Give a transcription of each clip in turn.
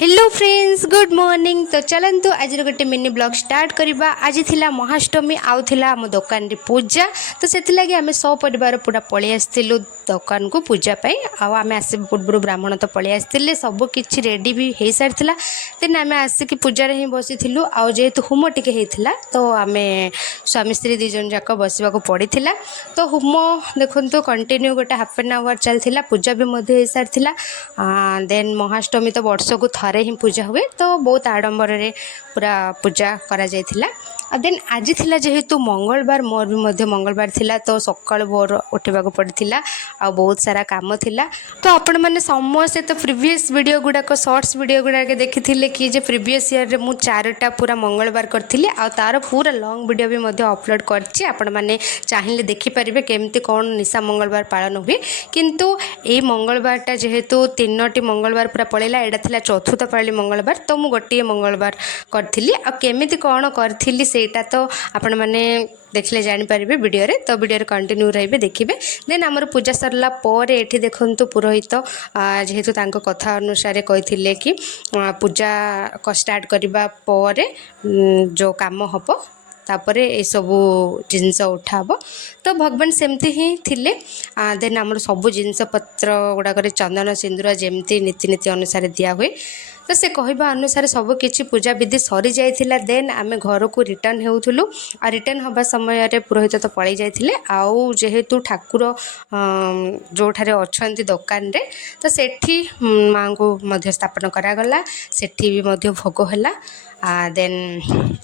Hello friends good morning. तो चलतु आज गोटे मिनी ब्लॉग स्टार्ट करवा। आज थिला महाअष्टमी आउ थिला आम दुकान रे पूजा। तो से लगे आम सपरिवार पूरा पलि आसलु दुकान को पूजापी। आम आस पूर्व ब्राह्मण तो पलि आसते सबकि रेडी भी हो सारी देन आम आसिक पूजार ही बसी जेहेतु होम टिके होता तो आम स्वामी स्त्री दी जन जाक बसवा पड़ी। तो होम देखु कंटिन्यू गोटे हाफ एन आवर चलता पूजा भी हो सारी देन महाअष्टमी तो वर्ष को थे ही पूजा हुए तो बहुत आडंबर रे पूरा पूजा करा जायथिला। देन आज थिला जेहेतु मंगलवार मोर भी मंगलवार थिला तो सकाळ भोर उठा पड़ता आ बहुत सारा काम थिला। तो आपण मैंने समस्ते तो प्रीवियस वीडियो गुड़ाक शॉर्ट्स वीडियो गुड़ाक देखी कि जे प्रीवियस ईयर मु 4टा पूरा मंगलवार करी आ तार पूरा लॉन्ग वीडियो भी अपलोड करछि। आपण माने चाहिए देखिपारे केमती कौन निशा मंगलवार पालन हुए। किंतु ये मंगलवारटा जेहेतु 3टी मंगलवार पूरा पड़ेगा यहाँ थिला चतुर्थ पाली मंगलवार तो मुझे गोटे मंगलवार करी आ केमिति कौन करी सेटा तो आपण मैंने देखले जानीपारे वीडियो रे। तो वीडियो कंटिन्यू रहिबे देखिबे। देन आमर पूजा सरला पर एठी देखंतु पुरोहित जेहेतु तांको कथा अनुसार कहिथिले कि पूजा स्टार्ट करबा पर जो काम हबो तापरे ये सबू जिनस उठाब। तो भगवान सेमती ही थिले। देन आमर सबू जिनस पत्र गुड़ाक चंदन सिंदूर जमती नीतिनीति अनुसार दिया हुए। तो से कहवा अनुसार सबकि पूजा विधि सरी जाइथिला। देन आम घर को रिटर्न होउथुलु आ रिटर्न हवा समय रे पुरोहित तो पलि जाइथिले। आउ जेहेतु ठाकुर जो ठारे अछंती दुकान रे तो सेठी माँ को मध्य स्थापन करागला सेठी भी मध्य भोग होला। देन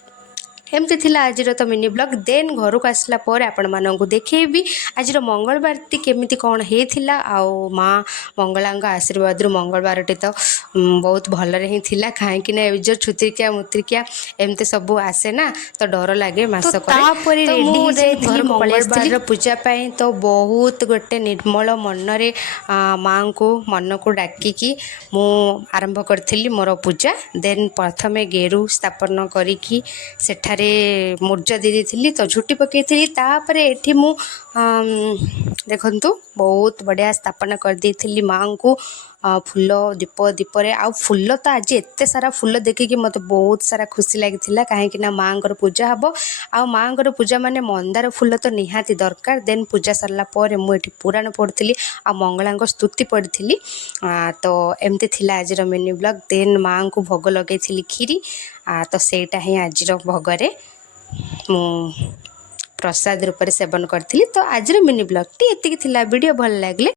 एमती थिला आज तो मिनी ब्लॉग। देन घर को आसला पर आपण मानू देखेबी आज मंगलवार टी केमिति कौन होता। आउ माँ मंगला आशीर्वाद मंगलवार टी तो बहुत भलरे ही थिला कहीं जो छुत्रिकिया मुत्रिकिया एमती सब आसे ना तो डर लगे मासक मंगलवार पूजा पाई। तो बहुत गोटे निर्मल मनरे माँ को मन को डाकिकी मु आरंभ करी मोर पूजा। देन प्रथमे गेरु स्थापन करी सेठारे मूर्जा दे दी तो झुटी पकई तापर एठी मु देखंतु बहुत बढ़िया स्थापना कर दी माँ को फूल दीप दीपरे आ फूल तो आज एत सारा फूल देखिकी मत बहुत सारा खुशी लगी कहीं माँ पूजा हम आ माँ पूजा माने मंदार फूल तो निहाती दरकार। देन पूजा सरला पर मुझे पुराण पढ़ी आ मंगला स्तुति पढ़ी। तो एमती थिला आज मिनी ब्लॉग। देन माँ को भोग लगे खीरी तो सेटा ही आज भोगरे मु प्रसाद रूप सेवन करी। तो आज मिनी ब्लॉग टी एतिकी थिला। वीडियो भल लगे